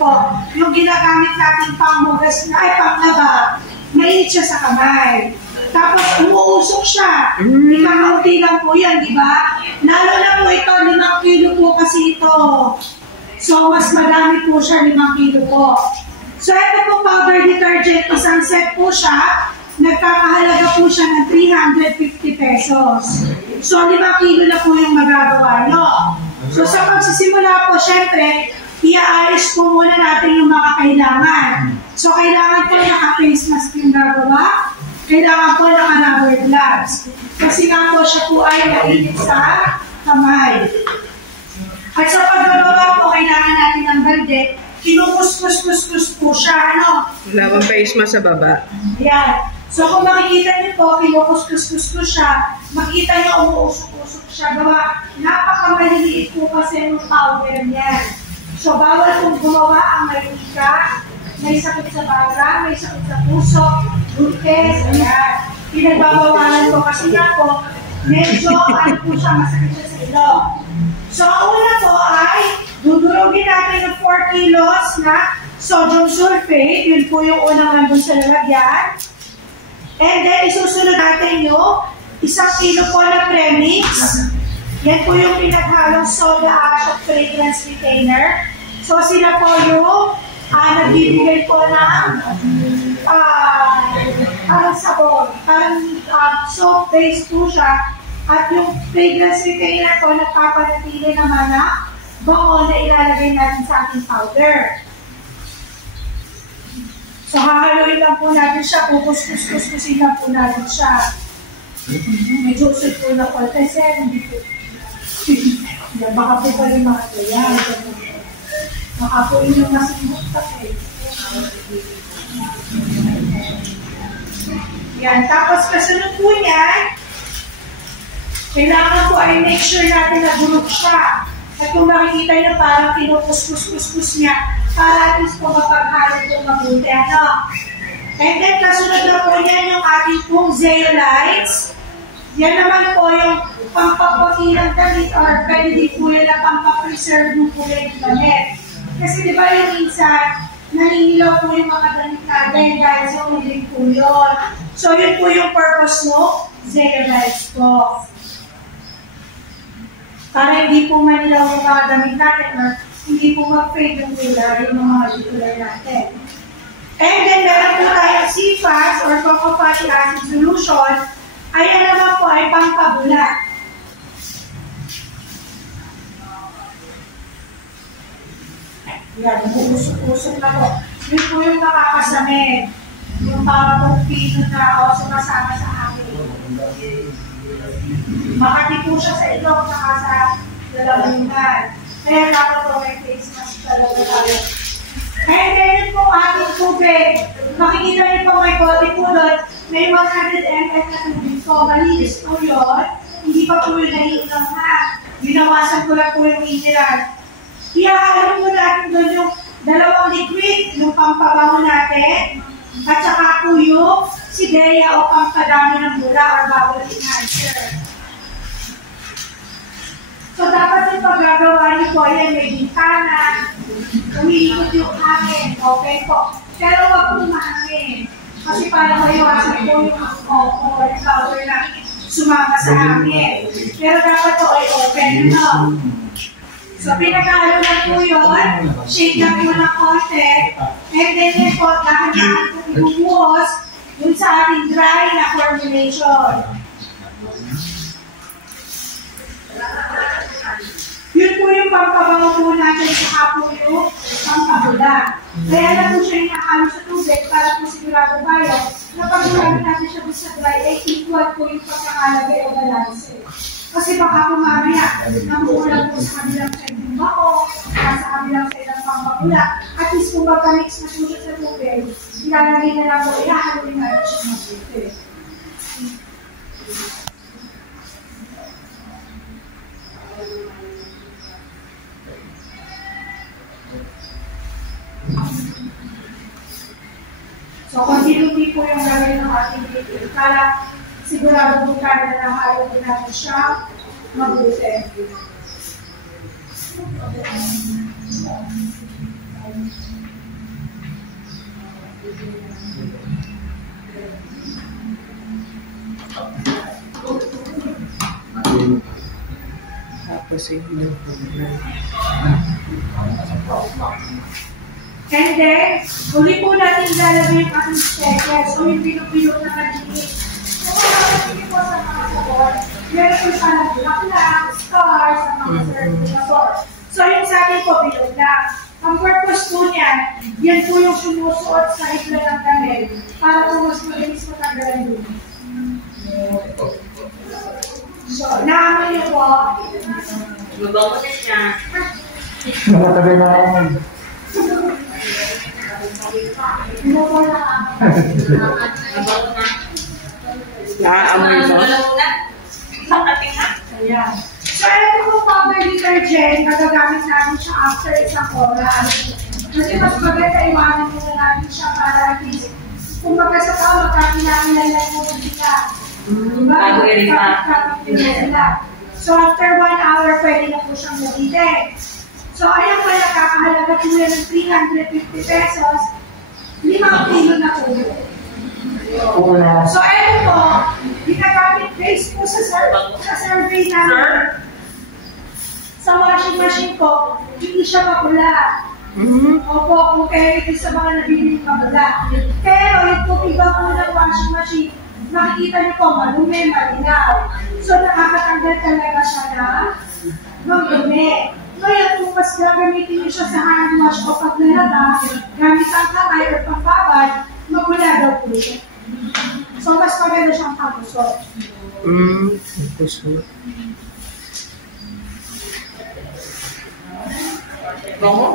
po, yung ginagamit natin panghugas na, ay panglaba, mainit siya sa kamay. Tapos umuusok siya. Ikakaunti lang po yan, di ba? Lalo na po ito, 5 kilo po kasi ito. So, mas madami po siya, 5 kilo po. So, ito po powder detergent, isang set po siya. Nagkakahalaga po siya ng 350 pesos. So, 5 kilo na po yung magagawa nyo. So, sa pagsisimula po, syempre, i-ayos po muna natin yung mga kailangan. So, kailangan po naka-face mask yung gagawa. Kailangan po naka-rubber gloves. Kasi nga po siya po ay mainit sa kamay. At sa paggagawa po, kailangan natin ng balde. Kinukuskus-kuskus po siya, ano? Wala bang face mask sa baba? Ayan. So, kung makikita niyo po, kinukuskus-kuskus siya, makita niyo umuusok-usok siya. Gawa, napakamaliliit po kasi yung powder niya. So, bawal kung gumawa ang malikika, may sakit sa baga, may sakit sa puso, gultes, ayan. Pinagbabawalan ko kasi nga po, medyo po siya, masakit siya sa ilong. So, ang una po ay, dudurugin natin ng 4 kilos na sodium sulfate. Yun po yung unang nandun sa lalagyan. And then, isusunod natin yung 1 kilo po na premix. Yan po yung pinaghalong soda ash at fragrance retainer. So, sila po yung nagbibigay po ng parang sabon. Parang soap base po siya. At yung fragrance retainer po, nagpapanatili naman na bango na ilalagay natin sa ating powder. So, hahaluin lang po natin siya. Kukuskusin lang po natin siya. Medyo usod po na po. Kasi, hindi po. Baka po pa rin mga kaya. Baka po inyong nasimbot kasi. Yan. Tapos, kasunod po yan, kailangan po ay make sure natin na gulog siya. At kung makikita nyo, parang kinukuskus-kuskus niya para at least po mapaghalog po mabuti. Ano? And then, kasunod na po yan yung ating pong zeolites. Yan naman po yung pampaputi ng damit or pwede din po yan na pampapreserve ng kulay ng damit. Kasi di ba yung minsan, naninilaw po yung mga damit natin dahil sa kulay po yun. So, yun po yung purpose mo, zeolites po. Para hindi po manilaw yung mga damit natin or hindi po mag-fade yung kulay ng mga kulay natin. And then, meron po tayong CFAS or cocoa fatty acid solution. Ayan naman po ay pampabulat. Yan, umuusok-usok na po. Yun po yung nakakasamid. Yung para pong pino na sumasama sa akin. Makati po siya sa ilong saka sa lalamunan. Kaya dapat po may face mask talaga tayo. And then po ating tubig. Makikita niyo po may bote po doon. May 100 ml na tubig po. Malinis po yun. Hindi pa po yung naiinom na. Binawasan ko lang po yung mineral. Ihahalo po natin doon yung 2 liquid. Yung pampabango natin. At saka po yung sideya o pampadami ng bula or bubble enhancer. So, dapat yung paggagawa niyo po, yan, may bintana, umiikot yung hangin, okay po. Pero wag po mahangin. Kasi para maiwasan po yung powder na sumama sa hangin. Pero dapat po ay open, no? So, pinakahalo na po yun, shake lang po ng konti, and then yun po, dahan-dahan po ibubuhos dun sa ating dry na formulation. Yun po yung pampabango po natin sa po yung pampabula. Kaya na po siya inahalo sa tubig para po sigurado tayo na pag gulagin natin siya sa dry, ay equal po yung pagkakalagay o balance. Kasi baka po mamaya, namuulan po sa kabilang side ng bao, sa kabilang side ng pampabula. At least kung magka-mix na po siya sa tubig, ilalagay na lang po, ihahaloin natin siya mabuti. So, continuity po yung gagawin ng ating video. Para sigurado po tayo na nahalo din natin siya mabuti. kasi. And then, uli po natin lalagay yung ating sketches o yung pinupilot na kanini. Kung makakasinin po sa mga sabon, meron po siya ng bulaklak, stars, sa mga circulator. So yung sa atin po, bilog lang. Ang purpose po niyan, yan po yung sumusuot sa hibla ng damit para po mas mabilis matanggalan yun. So, naamoy niyo po. Mabango na siya. Nakatabi na ako ngayon. Mabango na. Naaamoy mo? Mabango na. Makating na. Ayan. So, ito po powder detergent, nagagamit natin siya after isang oras. Kasi mas maganda iwanan muna natin siya para at least, kung sa tao, magkakilangan mo sila. Diba? Bago i-repack. Sila. So, after 1 hour, pwede na po siyang gamitin. So, ayan po, nakakahalaga po yan ng 350 pesos, 5 kilo na po yun. So, ayun po, ginagamit base po sa survey namin. Sa washing machine po, hindi siya mapula. Opo, kung kaya ito sa mga nabiling mapula. Pero yung po iba po ng washing machine, makikita niyo po, madumi, malinaw. So, nakakatanggal talaga siya ng dumi. Ngayon, kung mas gagamitin niyo siya sa hand wash o paglalaba, gamit ang kamay o pagbabad, mapula daw po siya. So, mas maganda siyang pagusot. Pagusot. Bango?